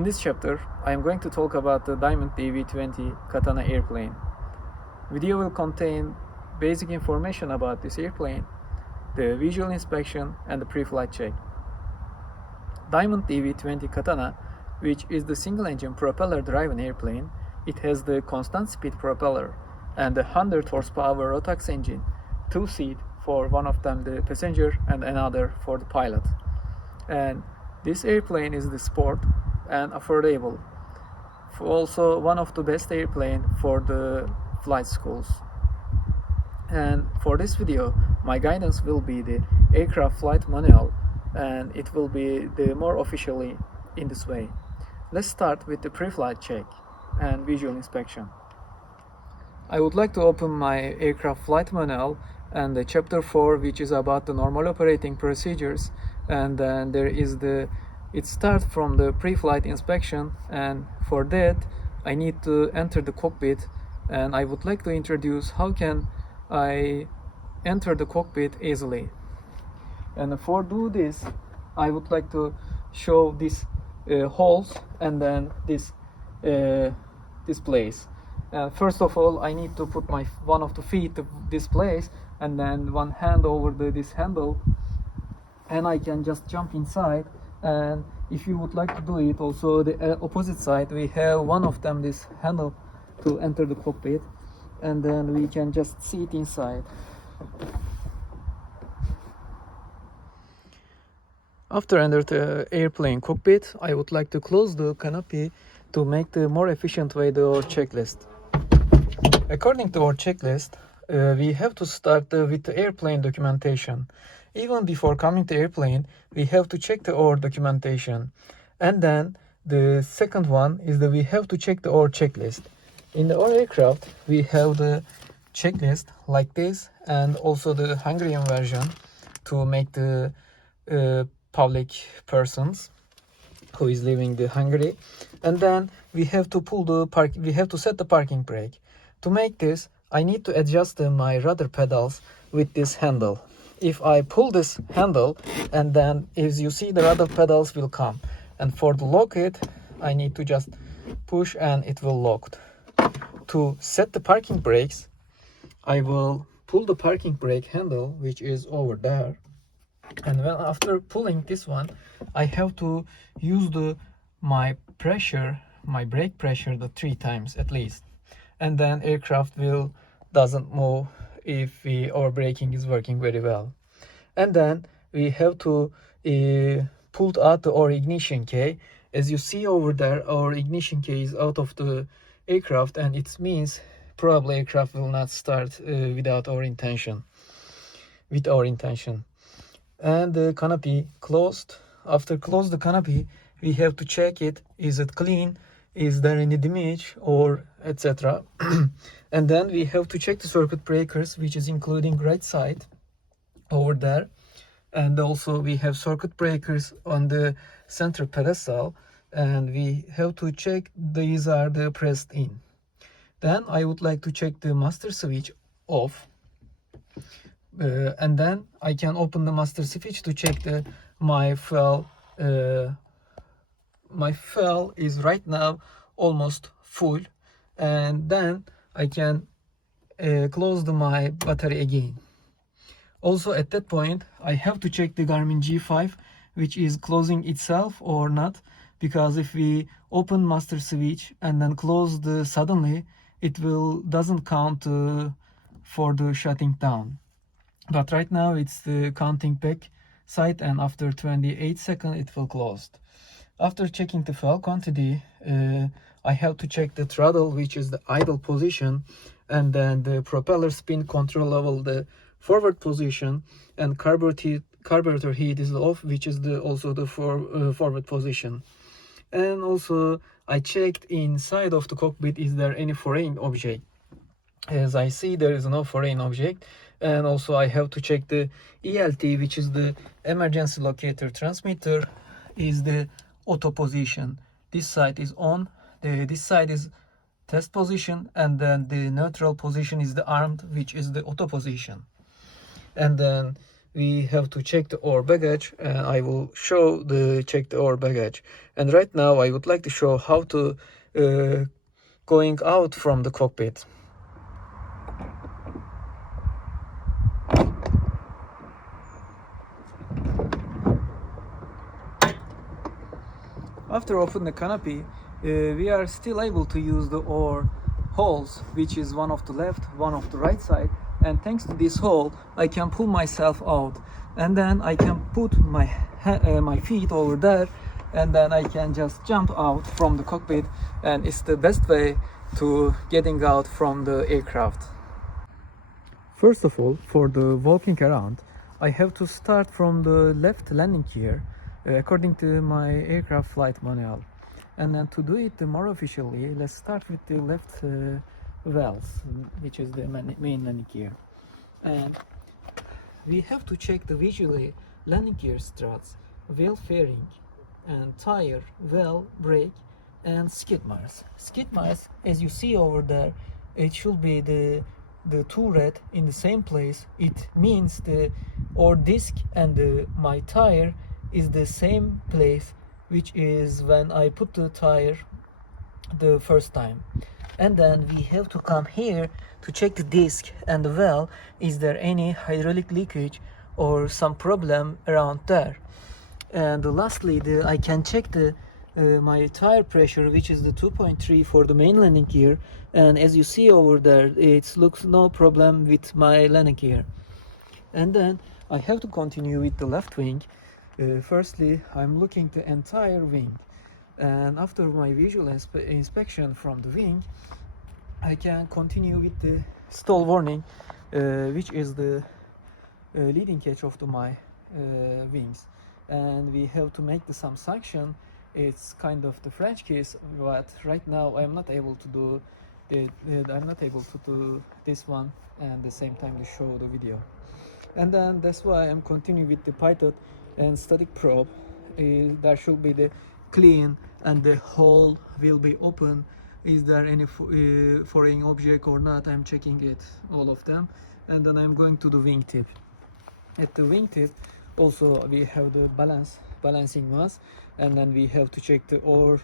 In this chapter, I am going to talk about the Diamond DV20 Katana airplane. Video will contain basic information about this airplane, the visual inspection and the pre-flight check. Diamond DV20 Katana, which is the single-engine propeller-driven airplane, it has the constant speed propeller and a 100 horsepower Rotax engine, two seats for one of them the passenger and another for the pilot. And this airplane is the sport and affordable. Also one of the best airplane for the flight schools. And for this video, my guidance will be the aircraft flight manual, and it will be the more officially in this way. Let's start with the pre-flight check and visual inspection. I would like to open my aircraft flight manual and the chapter 4, which is about the normal operating procedures, and then there is it starts from the pre-flight inspection, and for that I need to enter the cockpit, and I would like to introduce how can I enter the cockpit easily. And for do this, I would like to show these holes and then this place. First of all, I need to put my one of the feet to this place and then one hand over this handle, and I can just jump inside. And if you would like to do it also the opposite side, we have one of them this handle to enter the cockpit, and then we can just sit inside. After enter the airplane cockpit, I would like to close the canopy to make the more efficient way the our checklist. According to our checklist, we have to start with the airplane documentation. Even before coming to airplane, we have to check our documentation. And then the second one is that we have to check our checklist. In our aircraft, we have the checklist like this, and also the Hungarian version to make the public persons who is living in Hungary. And then we have to we have to set the parking brake. To make this, I need to adjust my rudder pedals with this handle. If I pull this handle, and then as you see the rudder pedals will come, and for the lock it, I need to just push and it will lock. To set the parking brakes, I will pull the parking brake handle, which is over there, and when after pulling this one, I have to use my brake pressure the 3 times at least, and then aircraft doesn't move if our braking is working very well. And then we have to pull out our ignition key. As you see over there, our ignition key is out of the aircraft, and it means probably aircraft will not start without our intention. And the canopy closed. After close the canopy, we have to check it. Is it clean? Is there any damage or etc. And then we have to check the circuit breakers, which is including right side over there, and also we have circuit breakers on the center pedestal, and we have to check these are pressed in. Then I would like to check the master switch off, and then I can open the master switch to check my fuel. My fuel is right now almost full, and then I can close my battery again. Also at that point, I have to check the Garmin G5, which is closing itself or not, because if we open master switch and then close suddenly, it doesn't count for the shutting down. But right now it's the counting back side, and after 28 seconds it will close. After checking the fuel quantity, I have to check the throttle, which is the idle position, and then the propeller spin control level, the forward position, and carburetor heat is off, which is also the forward position. And also I checked inside of the cockpit, is there any foreign object? As I see, there is no foreign object. And also I have to check the ELT, which is the emergency locator transmitter, is the auto position. This side is on, this side is test position, and then the neutral position is the armed, which is the auto position. And then we have to check the ore baggage, and I will show the check the ore baggage. And right now I would like to show how to going out from the cockpit. After opening the canopy, we are still able to use the ore holes, which is one of the left, one of the right side, and thanks to this hole I can pull myself out, and then I can put my feet over there, and then I can just jump out from the cockpit, and it's the best way to getting out from the aircraft. First of all, for the walking around, I have to start from the left landing gear according to my aircraft flight manual. And then to do it more officially, let's start with the left valves, which is the main landing gear. And we have to check the visually landing gear struts, wheel fairing, and tire, valve, brake, and skid marks. Skid marks, as you see over there, it should be the two red in the same place. It means the or disc and my tire is the same place, which is when I put the tire the first time. And then we have to come here to check the disc and the valve. Is there any hydraulic leakage or some problem around there? And lastly, I can check my tire pressure, which is the 2.3 for the main landing gear, and as you see over there, it looks no problem with my landing gear. And then I have to continue with the left wing. Firstly, I'm looking the entire wing, and after my visual inspection from the wing, I can continue with the stall warning, which is the leading edge of my wings. And we have to make some sanction. It's kind of the French kiss, but right now I'm not able to do this one and at the same time to show the video. And then that's why I'm continuing with the pilot and static probe. There should be the clean and the hole will be open. Is there any foreign object or not? I'm checking it, all of them. And then I'm going to the wingtip. At the wingtip also we have the balancing mass, and then we have to check the ore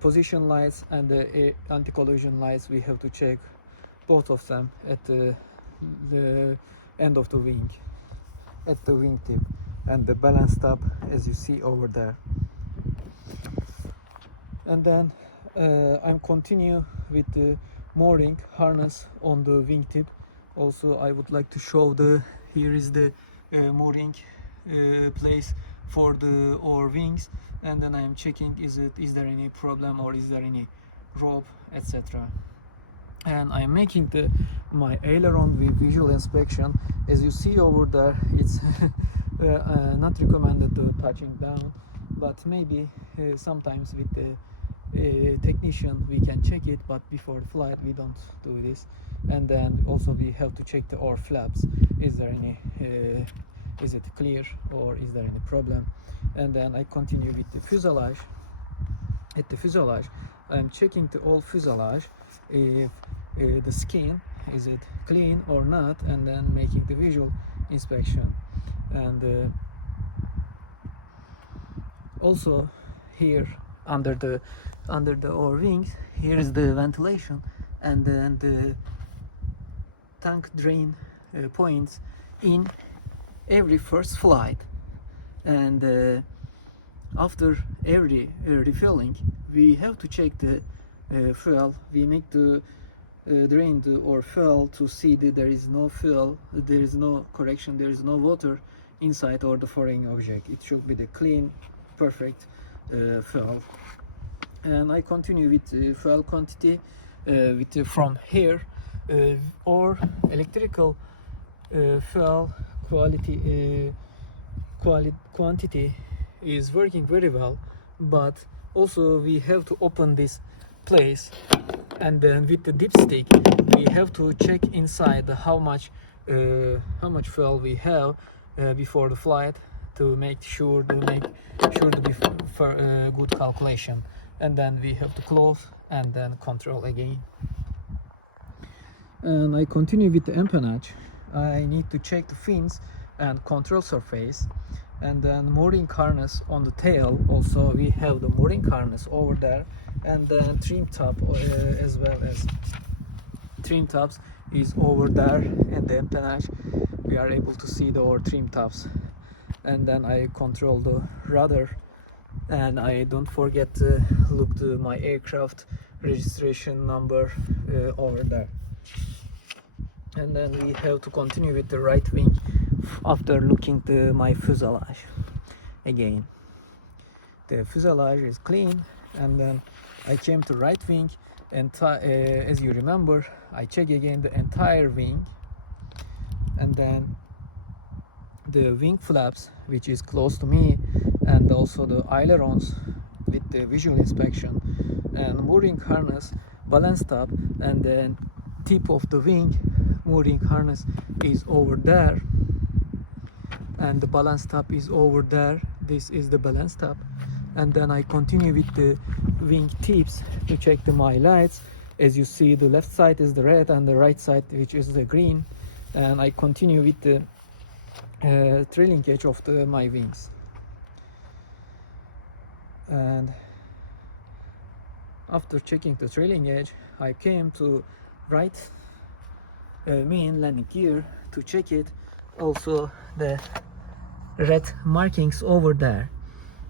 position lights and the anti-collision lights. We have to check both of them at the end of the wing, at the wingtip, and the balance tab, as you see over there. And then I'm continue with the mooring harness on the wingtip. Also, I would like to show here is the mooring place for the ore wings, and then I am checking is there any problem or is there any rope, etc. And I'm making my aileron with visual inspection. As you see over there, it's not recommended to touching down, but maybe sometimes with the technician we can check it, but before flight we don't do this. And then also we have to check the ore flaps. Is there any is it clear or is there any problem? And then I continue with the fuselage. At the fuselage, I'm checking the all fuselage, if the skin is it clean or not, and then making the visual inspection. And also here under the ore wings, here is the ventilation, and then the tank drain points in every first flight. And after every refilling, we have to check the fuel. We make the drain or fuel to see that there is no fuel, there is no correction, there is no water inside or the foreign object. It should be the clean, perfect fuel. And I continue with the fuel quantity from here, or electrical fuel quantity is working very well, but also we have to open this place, and then with the dipstick we have to check inside how much fuel we have before the flight, to make sure to be for good calculation. And then we have to close and then control again. And I continue with the empennage. I need to check the fins and control surface, and then mooring harness on the tail. Also we have the mooring harness over there, and then trim top as well as trim tops is over there in the empennage. We are able to see our trim tops, and then I control the rudder, and I don't forget to look to my aircraft registration number over there. And then we have to continue with the right wing after looking to my fuselage again. The fuselage is clean, and then I came to right wing, and as you remember, I check again the entire wing, and then the wing flaps which is close to me, and also the ailerons with the visual inspection, and mooring harness, balance top, and then tip of the wing mooring harness is over there, and the balance top is over there. This is the balance top, and then I continue with the wing tips to check my lights. As you see, the left side is the red and the right side which is the green, and I continue with the trailing edge of my wings. And after checking the trailing edge, I came to right main landing gear to check it. Also the red markings over there,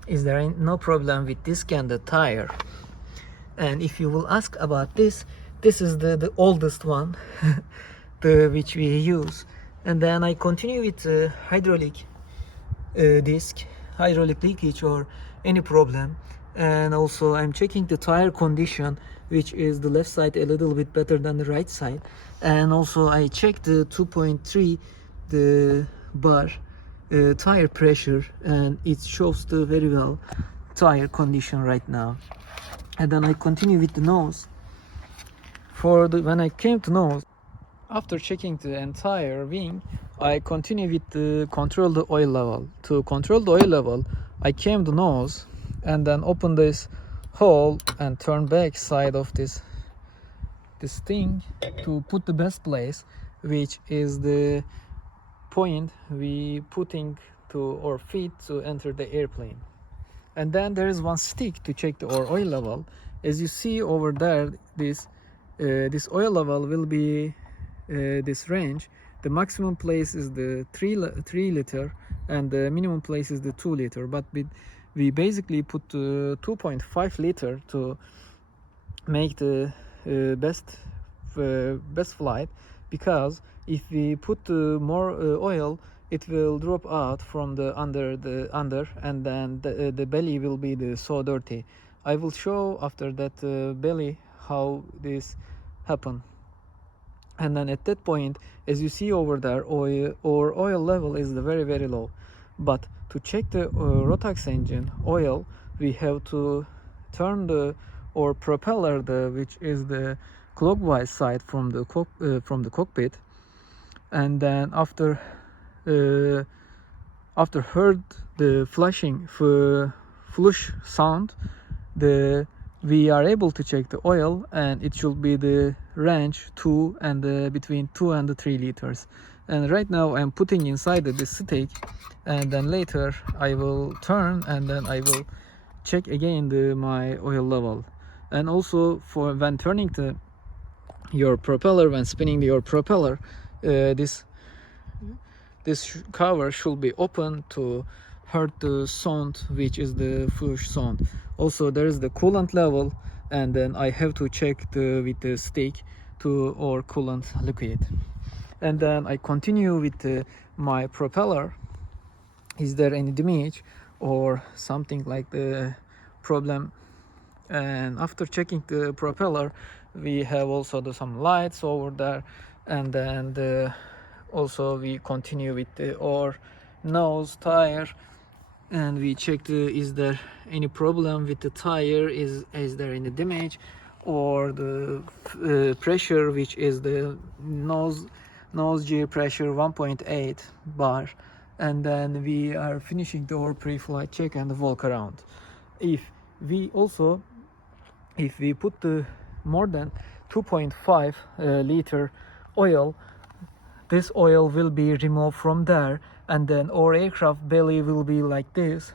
is there no problem with this kind of tire? And if you will ask about this is the oldest one which we use. And then I continue with hydraulic disc, hydraulic leakage or any problem. And also I'm checking the tire condition, which is the left side a little bit better than the right side. And also I checked the 2.3 the bar tire pressure, and it shows the very well tire condition right now. And then I continue with the nose. When I came to nose, after checking the entire wing, I continue with the control the oil level. To control the oil level, I came to nose and then open this hole and turn back side of this thing to put the best place, which is the point we putting to our feet to enter the airplane. And then there is one stick to check our oil level. As you see over there, this oil level will be this range. The maximum place is the 3 liter and the minimum place is the 2 liter, but we basically put 2.5 liter to make the best flight, because if we put more oil, it will drop out from the under, and then the belly will be so dirty. I will show after that belly how this happen. And then at that point, as you see over there, our oil level is very very low. But to check the Rotax engine oil, we have to turn our propeller, which is the clockwise side from the cockpit, and then after heard the flashing flush sound, we are able to check the oil, and it should be the range 2 and between 2 and 3 liters. And right now I'm putting inside this stick, and then later I will turn and then I will check again my oil level. And also for when turning your propeller, when spinning your propeller, this cover should be open to heard the sound, which is the flush sound. Also there is the coolant level, and then I have to check with the stick to our coolant liquid. And then I continue with my propeller. Is there any damage or something like the problem? And after checking the propeller, we have also some lights over there, and then also we continue with our nose tire, and we check is there any problem with the tire, is there any damage, or the pressure, which is the nose gear pressure 1.8 bar. And then we are finishing our pre-flight check and walk around. If we put more than 2.5 liter oil, this oil will be removed from there and then our aircraft belly will be like this.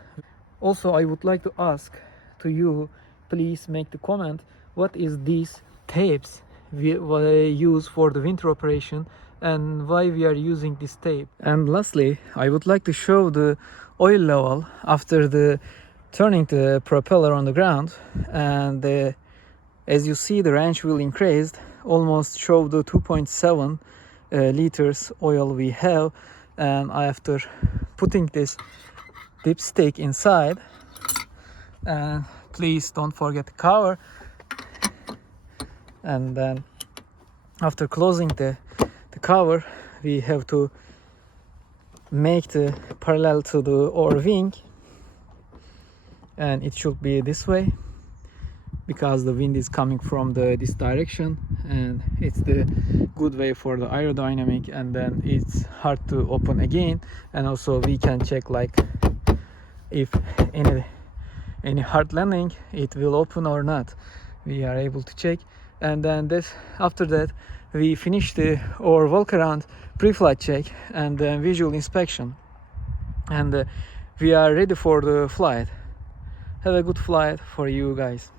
Also, I would like to ask to you, please make the comment, what is these tapes we use for the winter operation and why we are using this tape. And lastly, I would like to show the oil level after the turning the propeller on the ground, and as you see, the range will increase, almost show the 2.7 liters oil we have. And after putting this dipstick inside, and please don't forget the cover, and then after closing the cover, we have to make the parallel to our wing, and it should be this way because the wind is coming from this direction, and it's the good way for the aerodynamic, and then it's hard to open again. And also we can check like if any hard landing it will open or not, we are able to check. And then after that we finish our walk around pre-flight check and then visual inspection, and we are ready for the flight. Have a good flight for you guys.